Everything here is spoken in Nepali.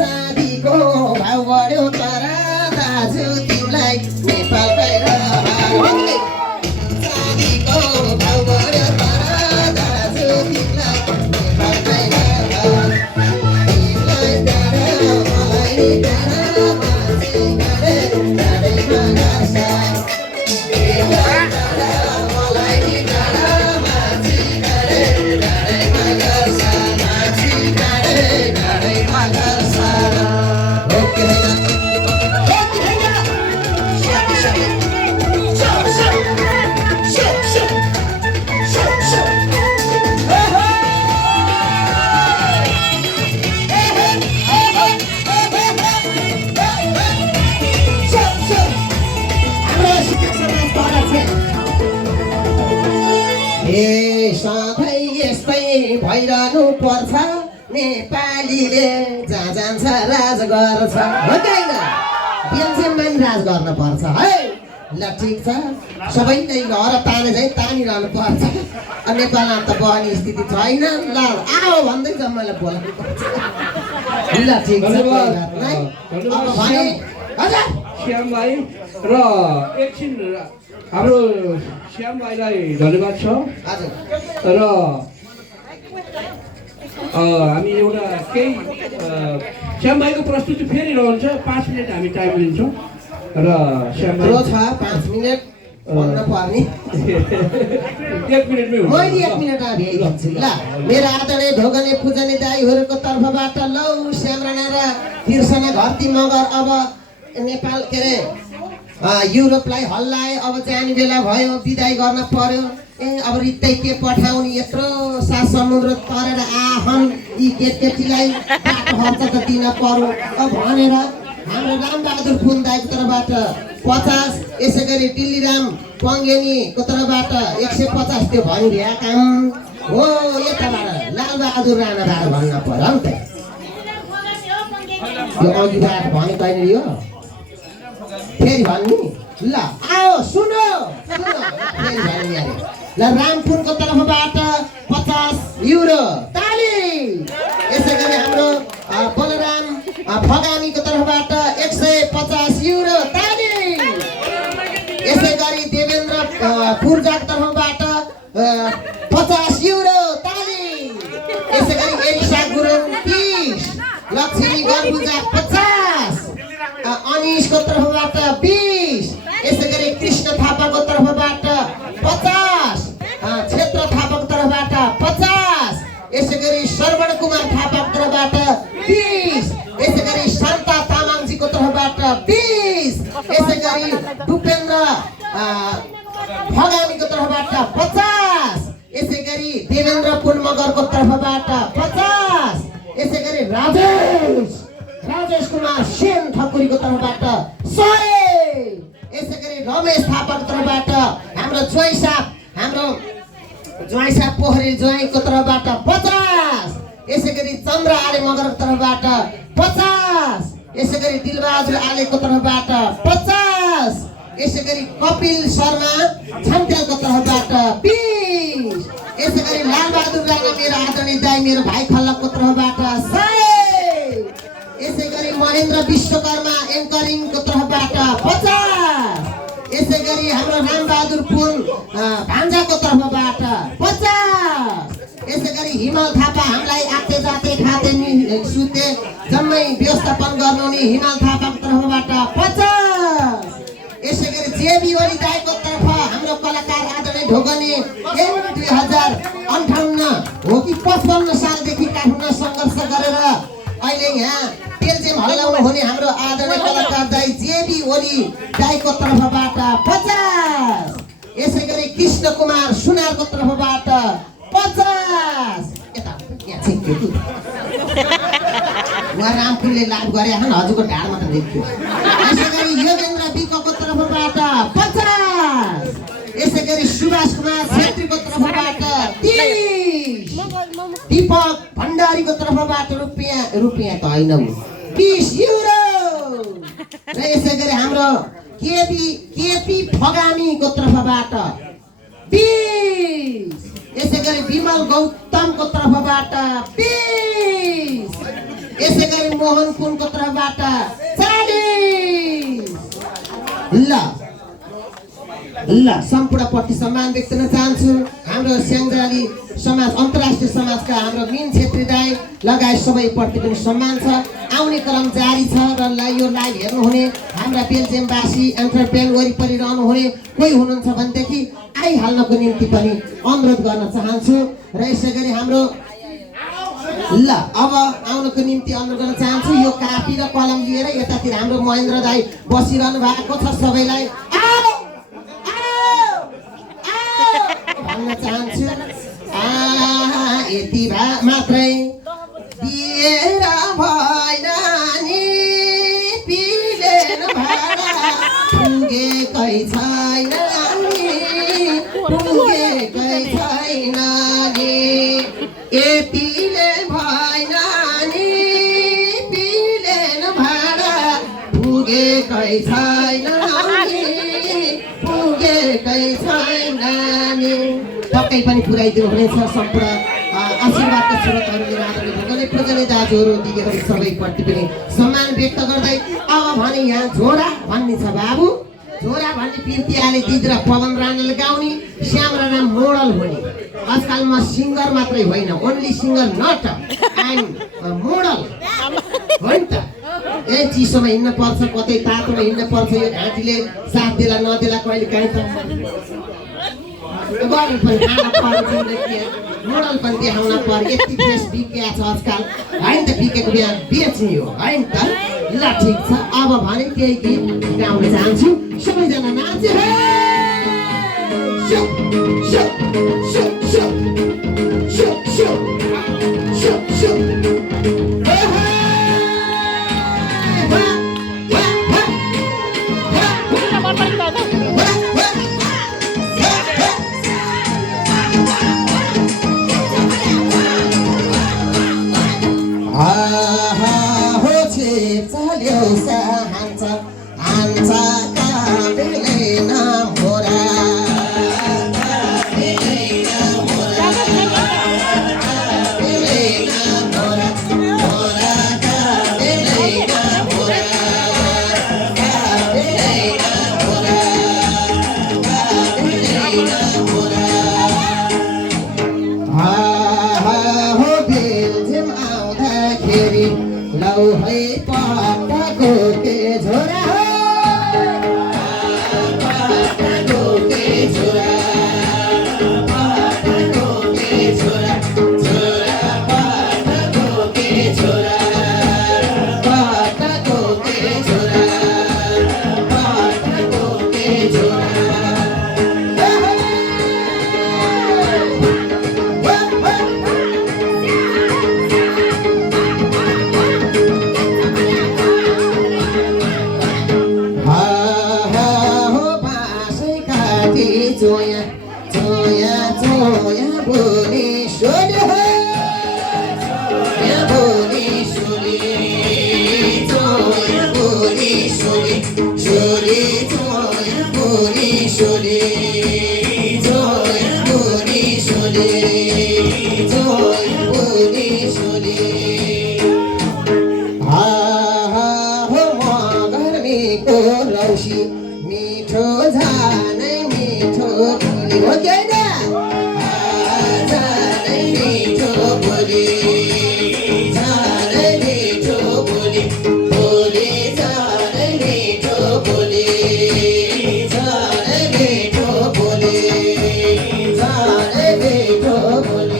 चाँदीको भाउ बढ्यो तर दाजु तिमीलाई नेपालकै रहर चाँदीको भाउ बढ्यो तर दाजु तिमीलाई नेपालकै रहर तिमीलाई डाँडा मलाई डाँडा मान्छे गाडे गाडैमा गर्छ तिमीलाई डाँडा मलाई डाँडा मान्छे गाडे गाडैमा गर्छ मान्छे गाडे गाडैमा गर्छ ओके सधैँ यस्तै भइरहनु पर्छ नेपालीले जहाँ जान्छ राज गर्छ हो कि होइन बेल्जियममा नि राज गर्न पर्छ है ल ठिक छ सबैले घर ताने चाहिँ तानिरहनु पर्छ नेपालमा त बहने स्थिति छैन ल आओ भन्दै छ मैले बोलाउनु पर्छ ल ठिक छ अब भने हजुर श्याम भाइ र एकछिन हाम्रो श्याम भाइलाई धन्यवाद छ हजुर र हामी एउटा केही श्याम भाइको प्रस्तुति फेरि रहन्छ 5 मिनट हामी टाइम लिन्छौँ र श्याम भाइ छ 5 मिनट भन्नु पर्ने 1 मिनटमै हुन्छ मैले 1 मिनट भ्याइदिन्छु ल मेरो आदरणीय ढोगने पूजने दाइहरूको तर्फबाट लौ श्याम राणा र तिर्सना घरती मगर अब नेपाल के अरे युरोपलाई हल्लाए अब जाने बेला भयो बिदाई गर्न पर्यो अब रित्तै के पठाउने यत्रो सात समुद्र तरेर आहन यी केटीलाई बाटो खर्च त दिन पर्यो अब भनेर हाम्रो रामबहादुर पुन दाइको तर्फबाट 50 यसै गरी दिल्लीराम पङ्गेनीको तर्फबाट 150 त्यो भनिदिया काम हो यताबाट लालबहादुर राणाबाट भन्न पर्यो नि त यो अघिबाट भने कहिले यो फेरि भन्नु ल आओ सुनो सुनो फेरि भन्नु यार ल रामपुरको तर्फबाट 50 युरो ताली यसै गरी हाम्रो बलराम फगामीको तर्फबाट 150 युरो ताली यसै गरी देवेन्द्र पूर्जाको तर्फबाट 50 युरो ताली यसै गरी एलिसा गुरुङ 30 लक्ष्मी गर्बुजा 50 अनिशको तर्फबाट 20 यसै गरी कृष्ण थापाको तर्फबाट 50 क्षेत्र थापाको तर्फबाट 50 यसै गरी श्रवण कुमार थापाको तर्फबाट 20 यसै गरी शान्ता तामाङजीको तर्फबाट 20 यसै गरी भूपेन्द्र फगामीको तर्फबाट 50 यसै गरी देवेन्द्र पुनमगरको तर्फबाट 50 यसै गरी राजेश कुमार सेन ठकुरीको तर्फबाट 100 यसै गरी रमेश थापाको तर्फबाट हाम्रो ज्वाइँसाप पोखरेल ज्वाइँको तर्फबाट 50 यसै गरी चन्द्र आले मगरको तर्फबाट 50 यसै गरी दिलबहादुर आलेको तर्फबाट 50 यसै गरी कपिल शर्मा छन्तेलको तर्फबाट 20 यसै गरी लालबहादुर राणा मेरो आदरणीय दाइ मेरो भाइ खल्लकको तर्फबाट 100 यसै गरी महेन्द्र विश्वकर्मा एङ्करिङको तर्फबाट 50 यसै गरी हाम्रो रामबहादुर पुन भान्जाको तर्फबाट 50 यसै गरी हिमल थापा हामीलाई आते जाते खाते सुते जम्मै व्यवस्थापन गर्नुहुने हिमल थापाको तर्फबाट 50 यसै गरी जेबी ओली दाइको तर्फ हाम्रो कलाकार आदरणीय ढोगने 2058 हो कि 55 सालदेखि काठमाडौँ सङ्घर्ष गरेर अहिले यहाँ बेल्जियम हल्लाउनु हुने हाम्रो आदरणीय कलाकार दाइ जेबी ओली दाइको तर्फबाट 50 यसै गरी कृष्ण कुमार सुनारको तर्फबाट 50 यता यहाँ छिक्यो कि उहाँ रामपुरले लाभ गरे हन हजुरको ढाडमा त देखियो यसै गरी योगेन्द्र विकको तर्फबाट 50 यसै गरी सुभाष कुमार छेत्रीको तर्फबाट 30 दीपक भण्डारीको तर्फबाट रुपियाँ त होइन 20 युरो र यसै गरी हाम्रो केपी फगामीको तर्फबाट 20 यसै गरी विमल गौतमको तर्फबाट 20 यसै गरी मोहन पुनको तर्फबाट 40। ल सम्पूर्णप्रति सम्मान व्यक्त गर्न चाहन्छु। हाम्रो स्याङ्जाली समाज अन्तर्राष्ट्रिय समाजका हाम्रो मिन छेत्री दाई लगायत सबैप्रति पनि सम्मान छ। आउने क्रम जारी छ र यो लाइभ हेर्नुहुने हाम्रा बेल्जियमवासी एन्टरप्रेन वरिपरि रहनुहुने कोही हुनुहुन्छ भनेदेखि आइहाल्नको निम्ति पनि अनुरोध गर्न चाहन्छु। र यसै गरी हाम्रो अब आउनको निम्ति अनुरोध गर्न चाहन्छु। यो कापी र कलम लिएर यतातिर हाम्रो महेन्द्र दाई बसिरहनु भएको छ। सबैलाई भन्न चाहन्छु यति मात्रै दिएर भएन नि पिलेन भाडा पुगेकै छैन नि पुगेकै छैन नि यतिले भएन नि पिलेन भाडा पुगेकै छैन नि पुगेकै छैन नि। पक्कै पनि पुर्याइदिनु हुनेछ। सम्पूर्ण आशीर्वादका स्रोतहरू मेरो आदरणीय भोगले प्रजले दाजुहरू दिदीहरू सबैप्रति पनि सम्मान व्यक्त गर्दै अब भने यहाँ झोरा भन्ने छ बाबु। झोरा भन्ने पिर्तियाले दिदी र पवन राणाले गाउने श्याम राणा मोडल हुने। आजकल म सिङ्गर मात्रै होइन only singer not I'm model हो नि त। चिसोमा हिँड्न पर्छ कतै तातोमा हिँड्न पर्छ। यो घाँटीले साथ देला नदेला कहिले काहीँ त गर्नु पनि खान पर्छ मोडल पनि देखाउन पर्यो। यति फ्रेस बिकेको छ आजकल होइन त। बिकेको बिहा बेच्ने हो होइन त। ल ठिक छ अब भने केही गीत गाउन चाहन्छु। सबैजना नाच्यो मिठो जानै मिठो बोली हो छैन जानै मिठो बोली जानै मिठो बोली बोली जानै मिठो बोली जानै मिठो बोली जानै मिठो बोली